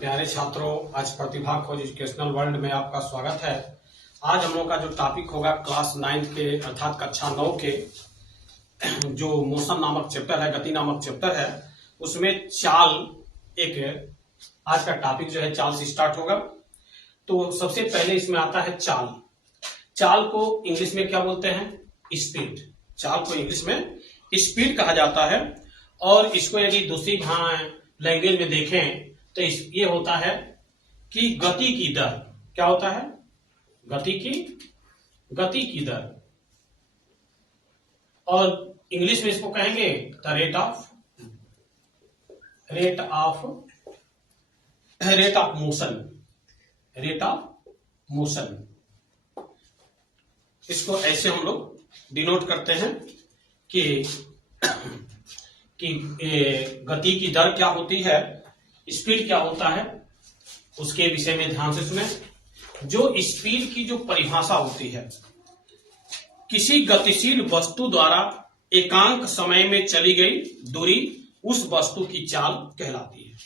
प्यारे छात्रों, आज प्रतिभा खोज एजुकेशनल वर्ल्ड में आपका स्वागत है। आज हम लोग का जो टॉपिक होगा क्लास 9 के अर्थात कक्षा 9 के जो मोशन नामक चैप्टर है, गति नामक चैप्टर है, उसमें चाल एक आज का टॉपिक जो है चाल से स्टार्ट होगा। तो सबसे पहले इसमें आता है चाल। चाल को इंग्लिश में क्या बोलते हैं? स्पीड। चाल को इंग्लिश में स्पीड कहा जाता है। और इसको यदि दूसरी लैंग्वेज में देखें तो ये होता है कि गति की दर। क्या होता है? गति की दर। और इंग्लिश में इसको कहेंगे द रेट ऑफ मोशन। इसको ऐसे हम लोग डिनोट करते हैं कि गति की दर क्या होती है, स्पीड क्या होता है, उसके विषय में ध्यान से सुने। जो स्पीड की जो परिभाषा होती है, किसी गतिशील वस्तु द्वारा एकांक समय में चली गई दूरी उस वस्तु की चाल कहलाती है।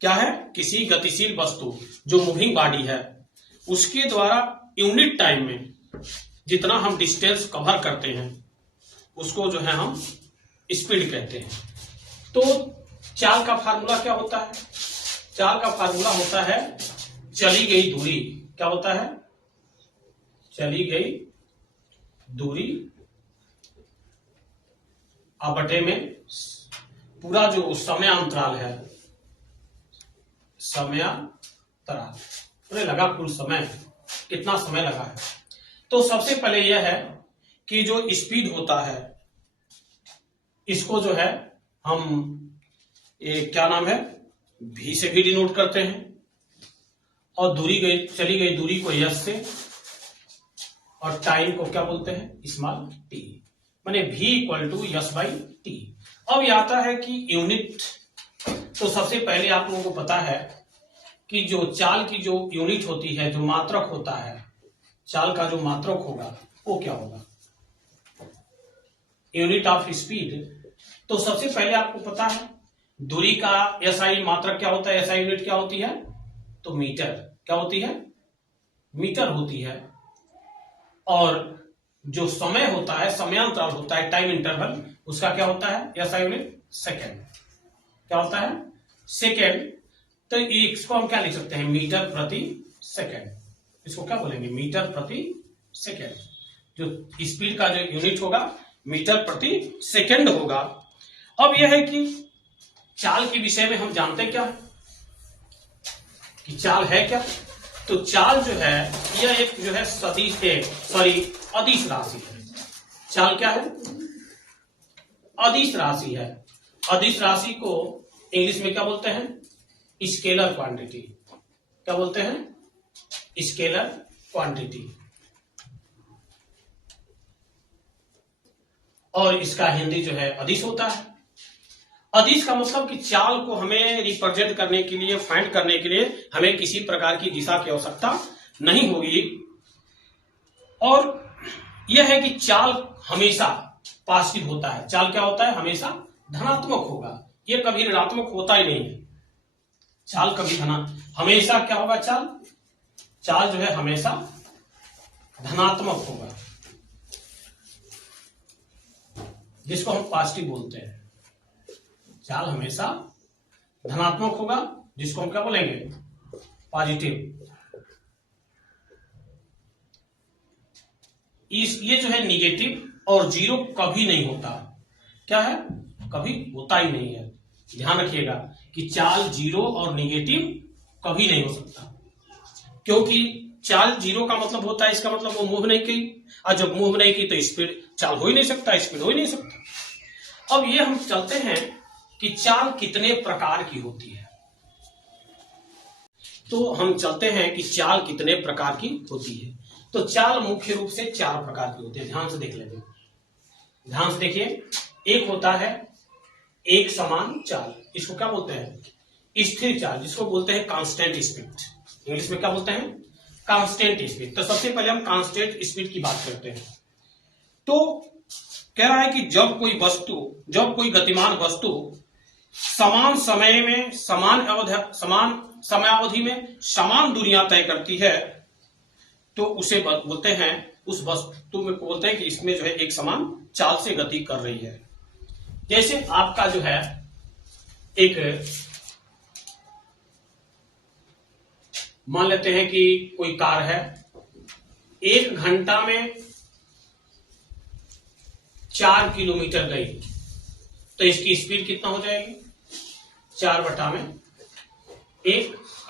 क्या है? किसी गतिशील वस्तु जो मूविंग बॉडी है, उसके द्वारा यूनिट टाइम में जितना हम डिस्टेंस कवर करते हैं उसको जो है हम स्पीड कहते हैं। तो चाल का फार्मूला क्या होता है? चाल का फार्मूला होता है चली गई दूरी। क्या होता है? चली गई दूरी बटे में पूरा जो समय अंतराल है, लगा कुल समय, कितना समय लगा है। तो सबसे पहले यह है कि जो स्पीड होता है इसको जो है हम क्या नाम है, भी से भी डिनोट करते हैं। और चली गई दूरी को यस से, और टाइम को क्या बोलते हैं? स्मॉल टी, माने v equal to S by T. अब ये आता है कि यूनिट। तो सबसे पहले आप लोगों को पता है कि जो चाल की जो यूनिट होती है, जो मात्रक होता है, चाल का जो मात्रक होगा वो क्या होगा? Unit of speed. तो सबसे पहले आपको पता है दूरी का एसआई मात्रक क्या होता है, एसआई यूनिट क्या होती है? तो मीटर। क्या होती है? मीटर होती है। और जो समय होता है, समयांतराल होता है, टाइम इंटरवल, उसका क्या होता है? SI unit second. क्या होता है? सेकेंड। तो इसको हम क्या लिख सकते हैं? मीटर प्रति सेकेंड। इसको क्या बोलेंगे? मीटर प्रति सेकेंड। जो स्पीड का जो यूनिट होगा मीटर प्रति सेकेंड होगा। अब यह है कि चाल के विषय में हम जानते क्या है कि चाल है क्या? तो चाल जो है यह एक जो है अदिश राशि है। चाल क्या है? अदिश राशि है। अदिश राशि को इंग्लिश में क्या बोलते हैं? Scalar quantity. क्या बोलते हैं? Scalar quantity. और इसका हिंदी जो है अदिश होता है। अदिश का मतलब कि चाल को हमें रिप्रेजेंट करने के लिए, फाइंड करने के लिए हमें किसी प्रकार की दिशा की आवश्यकता नहीं होगी। और यह है कि चाल हमेशा पॉजिटिव होता है। चाल क्या होता है? हमेशा धनात्मक होगा। यह कभी ऋणात्मक होता ही नहीं है। चाल कभी हमेशा क्या होगा? चाल जो है हमेशा धनात्मक होगा, जिसको हम पॉजिटिव बोलते हैं। चाल हमेशा धनात्मक होगा, जिसको हम क्या बोलेंगे? पॉजिटिव। ये जो है निगेटिव और जीरो कभी नहीं होता। क्या है? कभी होता ही नहीं है। ध्यान रखिएगा कि चाल जीरो और निगेटिव कभी नहीं हो सकता, क्योंकि चाल जीरो का मतलब होता है, इसका मतलब वो मूव नहीं की, और जब मूव नहीं की तो स्पीड, चाल हो ही नहीं सकता, स्पीड हो ही नहीं सकता। अब ये हम चलते हैं कि चाल कितने प्रकार की होती है। तो हम चलते हैं कि चाल कितने प्रकार की होती है। तो चाल मुख्य रूप से 4 प्रकार की होती है। ध्यान से देख लेंगे, ध्यान से देखिए। एक होता है एक समान चाल, इसको क्या बोलते हैं? स्थिर चाल, जिसको बोलते हैं कांस्टेंट स्पीड। इंग्लिश में क्या बोलते हैं? Constant speed. तो सबसे पहले हम कांस्टेंट स्पीड की बात करते हैं। तो कह रहा है कि जब कोई गतिमान वस्तु समान समय में समान समयावधि में समान दूरियां तय करती है, तो उसे बोलते हैं, उस वस्तु में बोलते हैं कि इसमें जो है एक समान चाल से गति कर रही है। जैसे आपका जो है एक, मान लेते हैं कि कोई कार है, 1 घंटा में 4 किलोमीटर गई, तो इसकी स्पीड कितना हो जाएगी? 4/1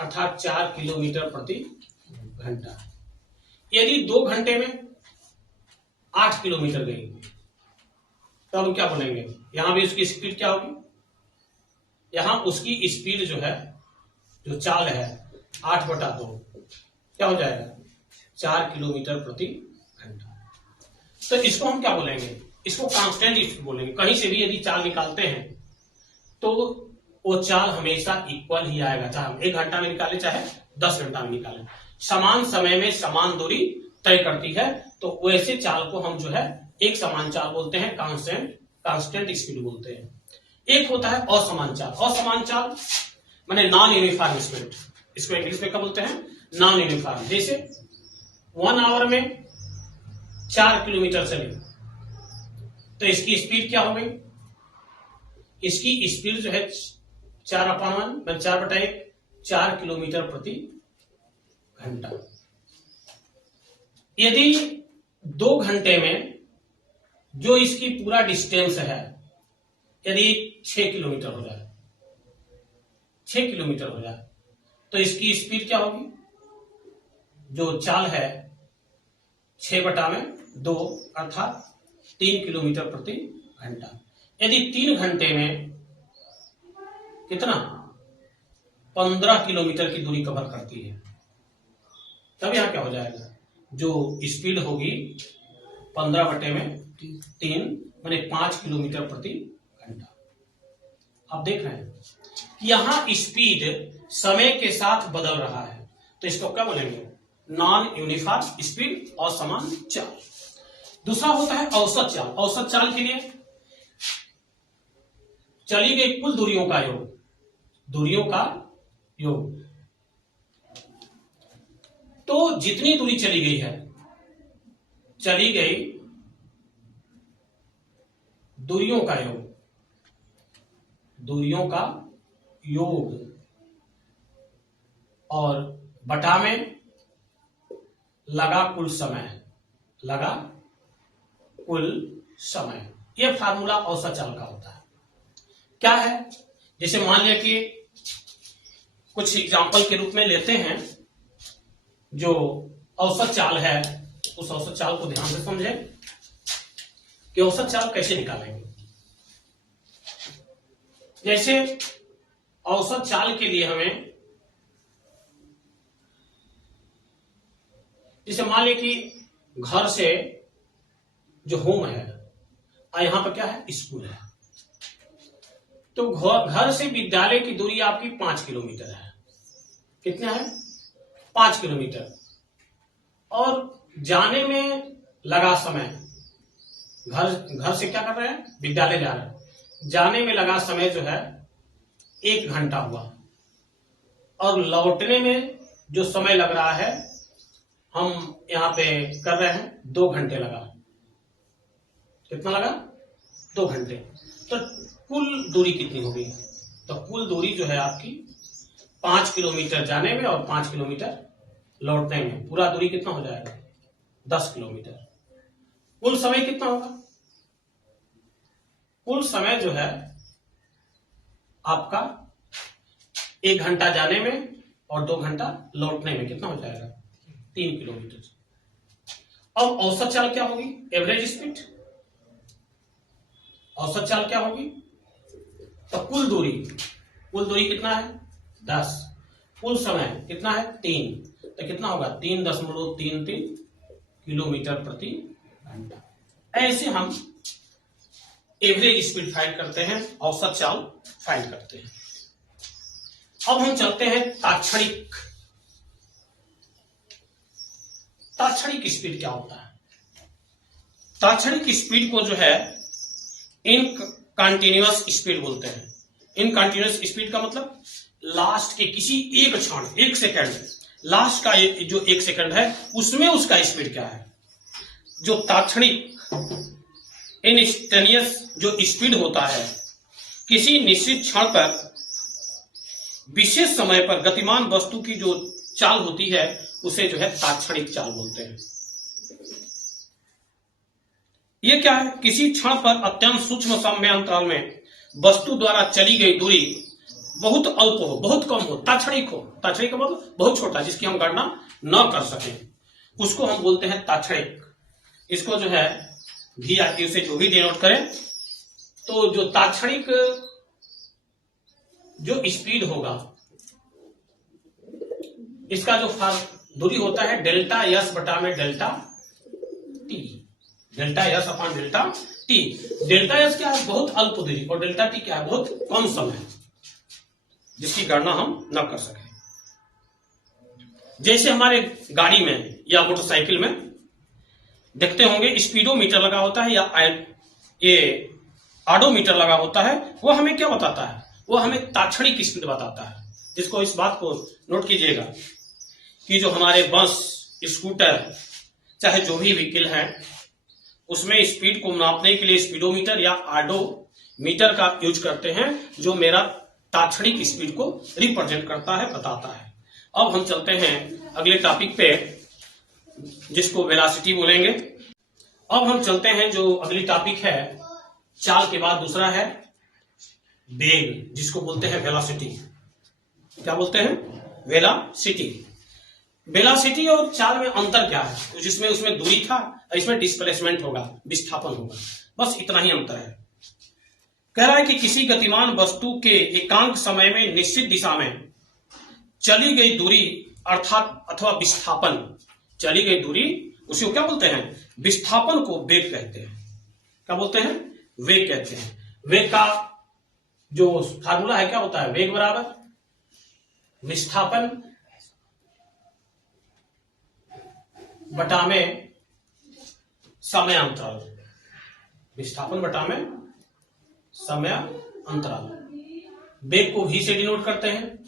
अर्थात 4 किलोमीटर प्रति घंटा। यदि 2 घंटे में 8 किलोमीटर गई, तो हम क्या बोलेंगे? यहां भी उसकी स्पीड क्या होगी? यहां उसकी स्पीड जो है, जो चाल है, 8/2 क्या हो जाएगा? 4 किलोमीटर प्रति घंटा। तो इसको हम क्या बोलेंगे? इसको कांस्टेंट स्पीड बोलेंगे। कहीं से भी यदि चाल निकालते हैं तो वो चाल हमेशा इक्वल ही आएगा, चाहे हम 1 घंटा में निकाले चाहे 10 घंटा में निकालें। समान समय में समान दूरी तय करती है, तो वैसे चाल को हम जो है एक समान चाल बोलते हैं, कांस्टेंट स्पीड बोलते हैं। एक होता है असमान चाल। असमान चाल माने नॉन यूनिफॉर्म स्पीड, इसको इंग्लिश में क्या बोलते हैं? Non uniform. जैसे 1 आवर में 4 किलोमीटर चले, तो इसकी स्पीड क्या हो गई? इसकी स्पीड जो है 4/1 4 किलोमीटर प्रति घंटा। यदि 2 घंटे में जो इसकी पूरा डिस्टेंस है, यदि 6 किलोमीटर हो जाए, 6 किलोमीटर हो जाए, तो इसकी स्पीड क्या होगी? जो चाल है 6/2 अर्थात 3 किलोमीटर प्रति घंटा। यदि 3 घंटे में कितना? 15 किलोमीटर की दूरी कवर करती है, तब यहां क्या हो जाएगा? जो स्पीड होगी 15/3 माने 5 किलोमीटर प्रति घंटा। आप देख रहे हैं कि यहां स्पीड समय के साथ बदल रहा है, तो इसको क्या बोलेंगे? नॉन यूनिफॉर्म स्पीड और समान चाल। दूसरा होता है औसत चाल। औसत चाल के लिए चली गई कुल दूरियों का योग, दूरियों का योग। तो जितनी दूरी चली गई है, चली गई दूरियों का योग, दूरियों का योग, और बटा में लगा कुल समय, लगा कुल समय। यह फार्मूला औसत चाल का होता है। क्या है? जैसे मान लिया कि कुछ एग्जांपल के रूप में लेते हैं, जो औसत चाल है, उस औसत चाल को ध्यान से समझें कि औसत चाल कैसे निकालेंगे। जैसे औसत चाल के लिए हमें, जैसे मान लिया कि घर से जो होम है, और यहां पर क्या है? स्कूल है, तो घर से विद्यालय की दूरी आपकी 5 किलोमीटर है। कितना है? 5 किलोमीटर। और जाने में लगा समय, घर से क्या कर रहे हैं? विद्यालय जा रहे हैं, जाने में लगा समय जो है 1 घंटा हुआ, और लौटने में जो समय लग रहा है, हम यहां पे कर रहे हैं 2 घंटे लगा। कितना लगा? 2 घंटे। तो कुल दूरी कितनी होगी? तो कुल दूरी जो है आपकी 5 किलोमीटर जाने में और 5 किलोमीटर लौटने में, पूरा दूरी कितना हो जाएगा? 10 किलोमीटर। कुल समय कितना होगा? कुल समय जो है आपका 1 घंटा जाने में और 2 घंटा लौटने में कितना हो जाएगा? 3 किलोमीटर। अब औसत चाल क्या होगी? Average speed. औसत चाल क्या होगी? तो कुल दूरी कितना है? 10। कुल समय कितना है? 3। तो कितना होगा? 3.33 किलोमीटर प्रति घंटा। ऐसे हम एवरेज स्पीड फाइंड करते हैं, औसत चाल फाइंड करते हैं। अब हम चलते हैं तात्क्षणिक। तात्क्षणिक स्पीड क्या होता है? तात्क्षणिक स्पीड को जो है इनकंटीन्यूअस स्पीड बोलते हैं। इनकंटिन्यूअस स्पीड का मतलब लास्ट के किसी एक क्षण, एक सेकंड, लास्ट का जो एक सेकंड है उसमें उसका स्पीड क्या है। जो तात्क्षणिक इंस्टेंटेनियस जो स्पीड होता है किसी निश्चित क्षण पर विशेष समय पर गतिमान वस्तु की जो चाल होती है उसे जो है तात्क्षणिक चाल बोलते हैं। ये क्या है, किसी क्षण पर अत्यंत सूक्ष्म समय अंतराल में वस्तु द्वारा चली गई दूरी बहुत अल्प हो, बहुत कम हो, तात्क्षणिक हो। तात्क्षणिक का मतलब बहुत छोटा, जिसकी हम गणना न कर सकें, उसको हम बोलते हैं तात्क्षणिक। इसको जो है भी आती उसे जो भी डिनोट करें, तो जो तात्क्षणिक जो स्पीड होगा इसका जो दूरी होता है डेल्टा यस बटा में delta T, delta yes upon delta T. Delta yes क्या है, बहुत अल्प दूरी, और डेल्टा टी क्या है, बहुत कम समय, जिसकी गणना हम न कर सके। जैसे हमारे गाड़ी में या मोटरसाइकिल में देखते होंगे स्पीडोमीटर लगा होता है या ये ऑडोमीटर लगा होता है, वो हमें क्या बताता है, वो हमें तात्क्षणिक स्पीड बताता है। इसको, इस बात को नोट कीजिएगा कि जो हमारे बस, स्कूटर, चाहे जो भी व्हीकल है, उसमें स्पीड को नापने के लिए स्पीडोमीटर या ऑडोमीटर का यूज करते हैं, जो मेरा तात्क्षणिक स्पीड को रिप्रेजेंट करता है, बताता है। अब हम चलते हैं अगले टॉपिक पे, जिसको वेलोसिटी बोलेंगे। अब हम चलते हैं जो अगली टॉपिक है, चाल के बाद दूसरा है वेग, जिसको बोलते हैं वेलोसिटी। क्या बोलते हैं, वेलोसिटी। वेलोसिटी और चाल में अंतर क्या है, जिसमें उसमें दूरी था, इसमें डिस्प्लेसमेंट होगा, विस्थापन होगा, बस इतना ही अंतर है। कह रहा है कि किसी गतिमान वस्तु के एकांक समय में निश्चित दिशा में चली गई दूरी अर्थात अथवा विस्थापन, चली गई दूरी, उसी को क्या बोलते हैं, विस्थापन को वेग कहते हैं। क्या बोलते हैं, वेग कहते हैं। वेग का जो फार्मूला है क्या होता है, वेग बराबर विस्थापन बटा में समय अंतराल, विस्थापन बटा में समय अंतराल। वेग को v से डिनोट करते हैं,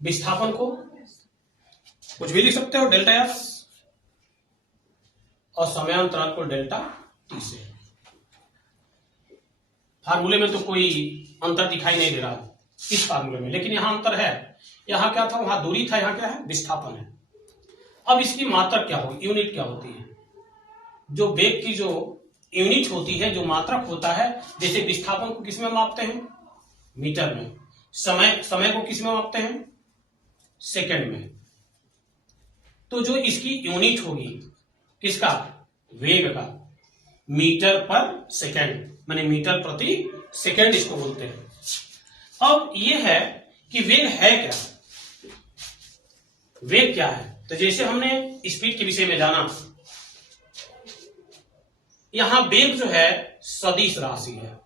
विस्थापन को कुछ भी लिख सकते हो डेल्टा एस, और समय अंतराल को डेल्टा टी से। फार्मूले में तो कोई अंतर दिखाई नहीं दे रहा इस फार्मूले में, लेकिन यहां अंतर है। यहां क्या था, वहां दूरी था, यहां क्या है, विस्थापन है। अब इसकी मात्रक क्या होगी, यूनिट क्या होती है। जो वेग की जो यूनिट होती है, जो मात्रक होता है, जैसे विस्थापन को किसमें मापते हैं, मीटर में, समय को किसमें मापते हैं, सेकंड में। तो जो इसकी यूनिट होगी किसका, वेग का, मीटर पर सेकंड, माने मीटर प्रति सेकंड इसको बोलते हैं। अब यह है कि वेग है क्या, वेग क्या है। तो जैसे हमने स्पीड के विषय में जाना, यहां वेग जो है सदिश राशि है।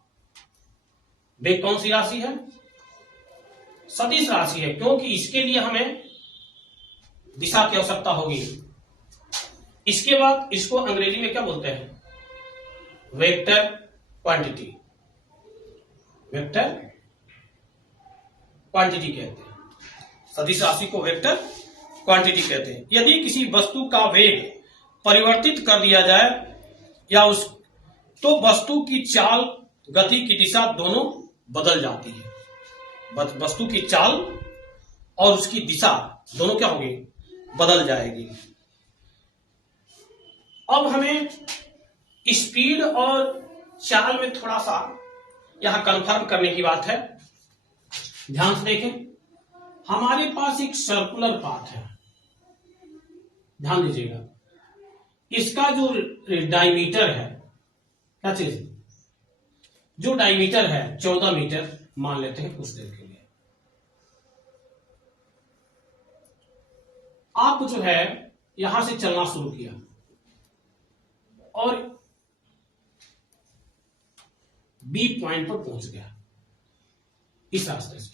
वेग कौन सी राशि है, सदिश राशि है, क्योंकि इसके लिए हमें दिशा की आवश्यकता होगी। इसके बाद इसको अंग्रेजी में क्या बोलते हैं, वेक्टर क्वांटिटी, वेक्टर क्वांटिटी कहते हैं। सदिश राशि को वेक्टर क्वांटिटी कहते हैं। यदि किसी वस्तु का वेग परिवर्तित कर दिया जाए या तो वस्तु की चाल, गति की दिशा दोनों बदल जाती है। वस्तु की चाल और उसकी दिशा दोनों क्या होगी, बदल जाएगी। अब हमें स्पीड और चाल में थोड़ा सा यहां कंफर्म करने की बात है। ध्यान से देखें, हमारे पास एक सर्कुलर पाथ है, ध्यान दीजिएगा। इसका जो डायमीटर है, क्या चीज, जो डायमीटर है 14 मीटर मान लेते हैं कुछ देर के लिए। आप जो है यहां से चलना शुरू किया और बी पॉइंट पर पहुंच गया इस रास्ते से,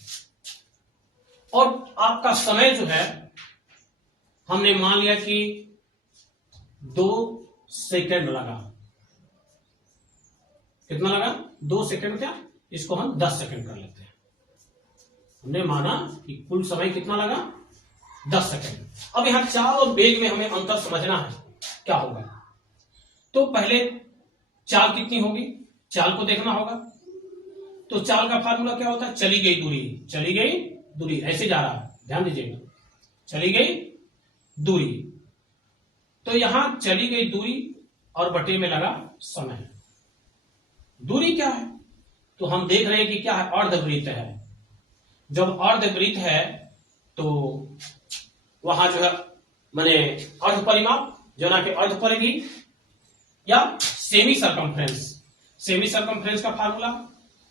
और आपका समय जो है हमने मान लिया कि 2 सेकंड लगा। कितना लगा, 2 सेकंड क्या इसको हम 10 सेकंड कर लेते हैं। हमने माना कि कुल समय कितना लगा, 10 सेकंड। अब यहां चाल और वेग में हमें अंतर समझना है, क्या होगा। तो पहले चाल कितनी होगी, चाल को देखना होगा। तो चाल का फार्मूला क्या होता है, चली गई दूरी, चली गई दूरी, ऐसे जा रहा है, ध्यान दीजिएगा, चली गई दूरी। तो यहां चली गई दूरी और बटे में लगा समय। दूरी क्या है, तो हम देख रहे हैं कि क्या है, अर्धवृत्त है। जब अर्धवृत्त है तो वहां जो है माने अर्ध परिमाप जो ना कि अर्ध परिधि या सेमी सरकमफ्रेंस। सेमी सरकमफ्रेंस का फार्मूला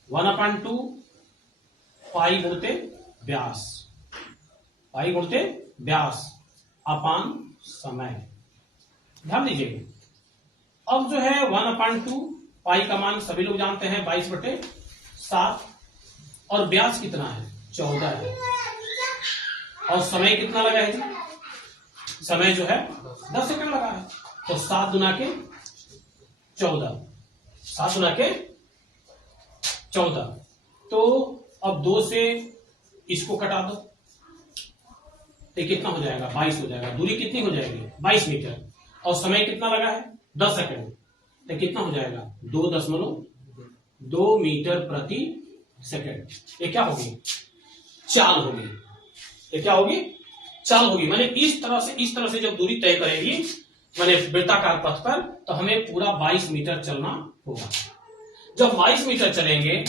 1/2 पाई गुणते व्यास, पाई गुणते व्यास अपान समय। ध्यान दीजिएगा। अब जो है 1/2 पाई का मान सभी लोग जानते हैं 22/7 और व्यास कितना है, 14 है। और समय कितना लगा है जी, समय जो है 10 सेकंड लगा है। तो 7 गुना के 14, 7 गुना के 14। तो अब 2 से इसको कटा दो तो कितना हो जाएगा, 22 हो जाएगा। दूरी कितनी हो जाएगी, 22 मीटर। और समय कितना लगा है, 10 सेकंड। तो कितना हो जाएगा, 2.2 मीटर प्रति सेकंड। ये क्या होगी, चाल होगी। ये क्या होगी, चाल होगी। माने इस तरह से जब दूरी तय करेगी माने वृत्ताकार पथ पर, तो हमें पूरा 22 मीटर चलना होगा। जब 22 मीटर चलेंगे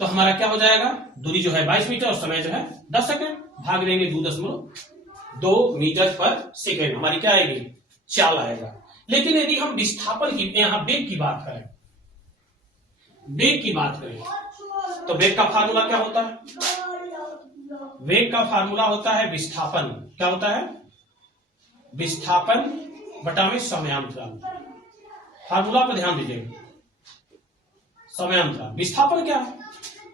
तो हमारा क्या हो जाएगा, दूरी जो है 22 मीटर और समय जो है 10 सेकंड, भाग देंगे 2.2 मीटर पर सेकंड, हमारी क्या आएगी, चाल आएगा। लेकिन यदि हम विस्थापन की, यहां वेग की बात करें, वेग की बात करें, तो वेग का फार्मूला क्या होता है, वेग का फार्मूला होता है विस्थापन। क्या होता है, विस्थापन बटा में समयांतराल। फार्मूला पर ध्यान दीजिएगा, समयांतराल। विस्थापन क्या है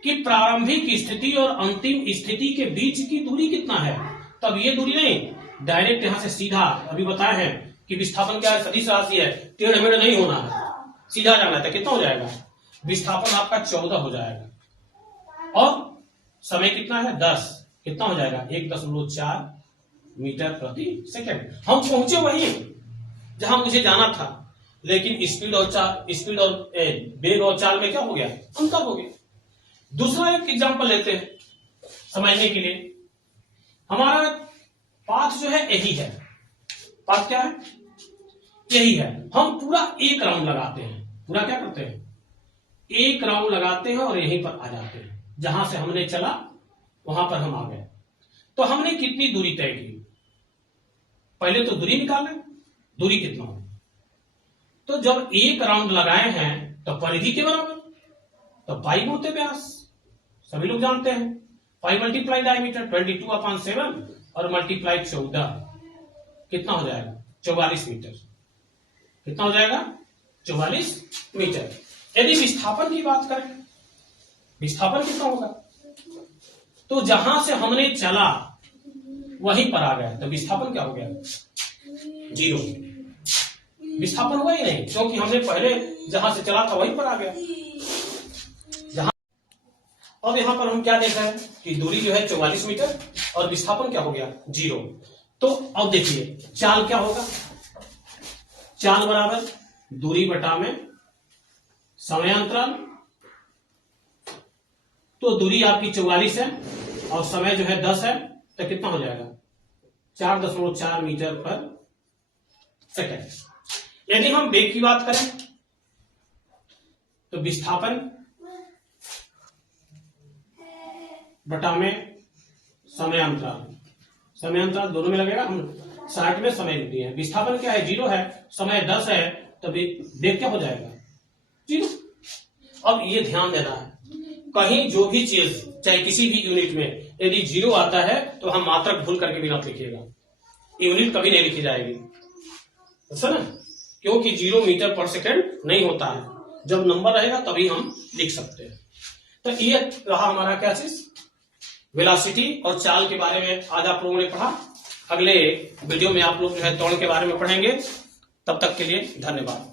कि प्रारंभिक स्थिति और अंतिम स्थिति के बीच की दूरी कितना है। तब ये दूरी नहीं, डायरेक्ट यहां से सीधा, अभी बताए हैं कि विस्थापन क्या है, सदिश राशि है, टेढ़ मेढ़ नहीं होना है, सीधा जाना है। तो कितना हो जाएगा, विस्थापन आपका 14 हो जाएगा। और समय कितना है, 10, कितना हो जाएगा, 1.4 मीटर प्रति सेकंड। हम पहुंचे वहीं जहां मुझे जाना था, लेकिन स्पीड और वेग और चाल में क्या हो गया, अंतर हो गया। दूसरा एक एग्जांपल लेते हैं समझने के लिए। हमारा पाथ जो है यही है, पाथ क्या है, यही है। हम पूरा एक राउंड लगाते हैं, पूरा क्या करते हैं, एक राउंड लगाते हैं और यहीं पर आ जाते हैं। जहां से हमने चला वहां पर हम आ गए। तो हमने कितनी दूरी तय की, पहले तो दूरी निकालें, दूरी कितना हो। तो जब एक राउंड लगाए हैं तो परिधि के बराबर, तो पाई गुणते व्यास, सभी लोग जानते हैं। पाई मल्टीप्लाई डायमीटर 22/7 और मल्टीप्लाई 14, कितना हो जाएगा, 44 मीटर। कितना हो जाएगा, 44 मीटर। यदि विस्थापन की बात करें, विस्थापन कितना होगा, तो जहां से हमने चला वहीं पर आ गया, तो विस्थापन क्या हो गया, 0। विस्थापन हुआ ही नहीं, क्योंकि हमने पहले जहां से चला था वहीं पर आ गया। अब यहां पर हम क्या देख रहे हैं कि दूरी जो है 44 मीटर और विस्थापन क्या हो गया, 0। तो अब देखिए चाल क्या होगा, चाल बराबर दूरी बटा में समयांतराल। तो दूरी आपकी 44 है और समय जो है 10 है, तो कितना हो जाएगा, 4.4 मीटर पर सेकंड। यदि हम वेग की बात करें तो विस्थापन बटा में समयांतराल, समयांतराल दोनों में लगेगा, हम 60 में समय लिख दिए हैं। विस्थापन क्या है, 0 है, समय 10 है, तो वेग क्या हो जाएगा, 0। अब ये ध्यान देना है, कहीं जो भी चीज चाहे किसी भी यूनिट में यदि 0 आता है तो हम मात्रक भूल करके भी मत लिखिएगा, यूनिट कभी नहीं लिखी जाएगी, ऐसा ना, क्योंकि 0 मीटर पर सेकंड नहीं होता है। जब नंबर रहेगा तभी हम लिख सकते हैं। तो ये रहा हमारा क्या चीज, वेलोसिटी और चाल के बारे में आज आप लोगों ने पढ़ा। अगले वीडियो में आप लोग जो है त्वरण के बारे में पढ़ेंगे। तब तक के लिए धन्यवाद।